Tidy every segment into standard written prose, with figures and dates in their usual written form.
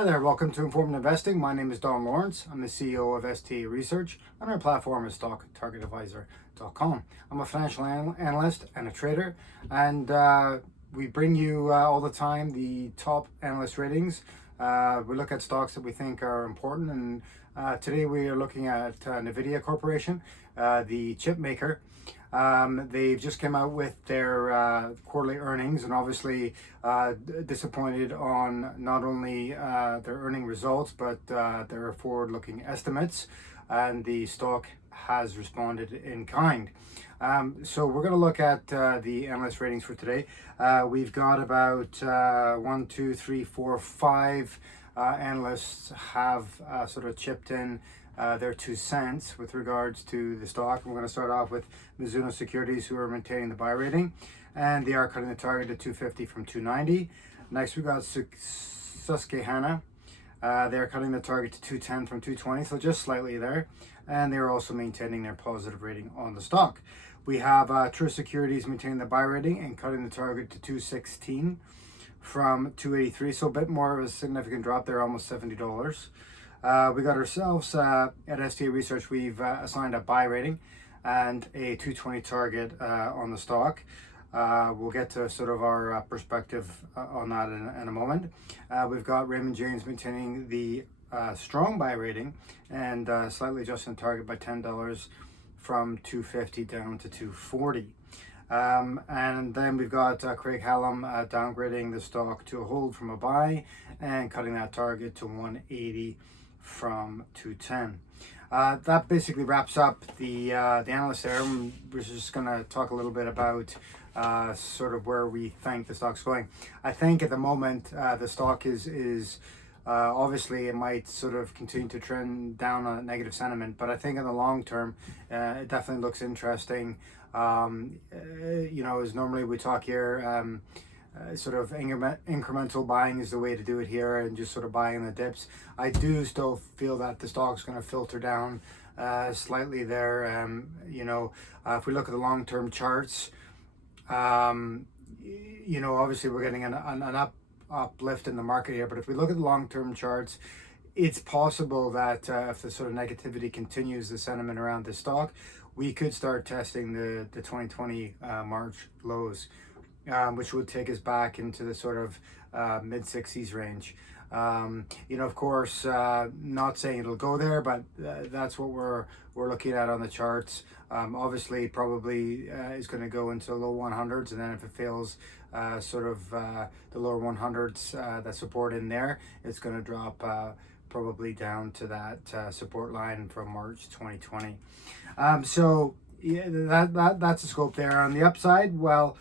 Hi there, welcome to Informed Investing. My name is Don Lawrence. I'm the CEO of STA Research, and our platform is StockTargetAdvisor.com. I'm a financial analyst and a trader, and we bring you all the time the top analyst ratings. We look at stocks that we think are important, and today we are looking at Nvidia Corporation, the chip maker. They've just come out with their quarterly earnings, and obviously disappointed on not only their earning results but their forward-looking estimates, and the stock has responded in kind. So we're going to look at the analyst ratings for today. We've got about 5 analysts have sort of chipped in their 2 cents with regards to the stock. We're going to start off with Mizuho Securities, who are maintaining the buy rating, and they are cutting the target to 250 from 290. Next, we got Susquehanna. They're cutting the target to 210 from 220, so just slightly there, and they're also maintaining their positive rating on the stock. We have Truist Securities maintaining the buy rating and cutting the target to 216 from 283, so a bit more of a significant drop there, almost $70. We got ourselves at STA Research, we've assigned a buy rating and a 220 target on the stock. We'll get to sort of our perspective on that in a moment. We've got Raymond James maintaining the strong buy rating and slightly adjusting the target by $10 from 250 down to 240. And then we've got Craig Hallam downgrading the stock to a hold from a buy and cutting that target to 180 from 210. That basically wraps up the analyst there. We're just going to talk a little bit about sort of where we think the stock's going. I think at the moment the stock is obviously it might sort of continue to trend down on negative sentiment, but I think in the long term it definitely looks interesting. You know, as normally we talk here, sort of incremental buying is the way to do it here, and just sort of buying the dips. I do still feel that the stock's going to filter down slightly there. You know, if we look at the long-term charts, you know, obviously we're getting an uplift in the market here, but if we look at the long-term charts, it's possible that if the sort of negativity continues, the sentiment around the stock, we could start testing the 2020 March lows, which would take us back into the sort of mid-60s range. You know, of course, not saying it'll go there, but that's what we're looking at on the charts. Obviously, probably is going to go into low 100s, and then if it fails sort of the lower 100s, that support in there, it's going to drop probably down to that support line from March 2020. So yeah, that's the scope there. On the upside, well,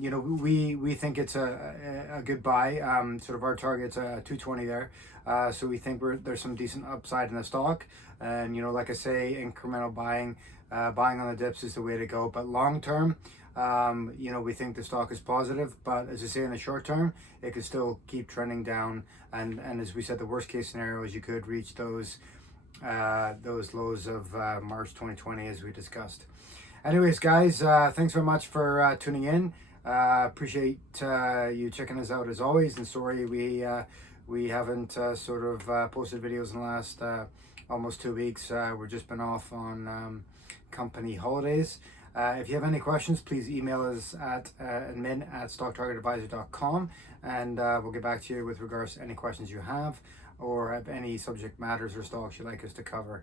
you know, we think it's a good buy. Sort of our target's 220 there, so we think there's some decent upside in the stock. And you know, like I say, incremental buying on the dips is the way to go. But long term, you know, we think the stock is positive. But as I say, in the short term, it could still keep trending down. And as we said, the worst case scenario is you could reach those lows of March 2020, as we discussed. Anyways, guys, thanks very much for tuning in. Appreciate you checking us out as always. And sorry we haven't sort of posted videos in the last almost 2 weeks. We've just been off on company holidays. If you have any questions, please email us at admin@stocktargetadvisor.com, and we'll get back to you with regards to any questions you have, or have any subject matters or stocks you'd like us to cover.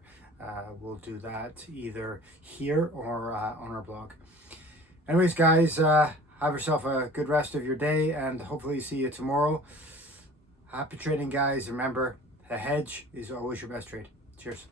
We'll do that either here or on our blog. Anyways, guys, have yourself a good rest of your day, and hopefully see you tomorrow. Happy trading, guys. Remember, a hedge is always your best trade. Cheers.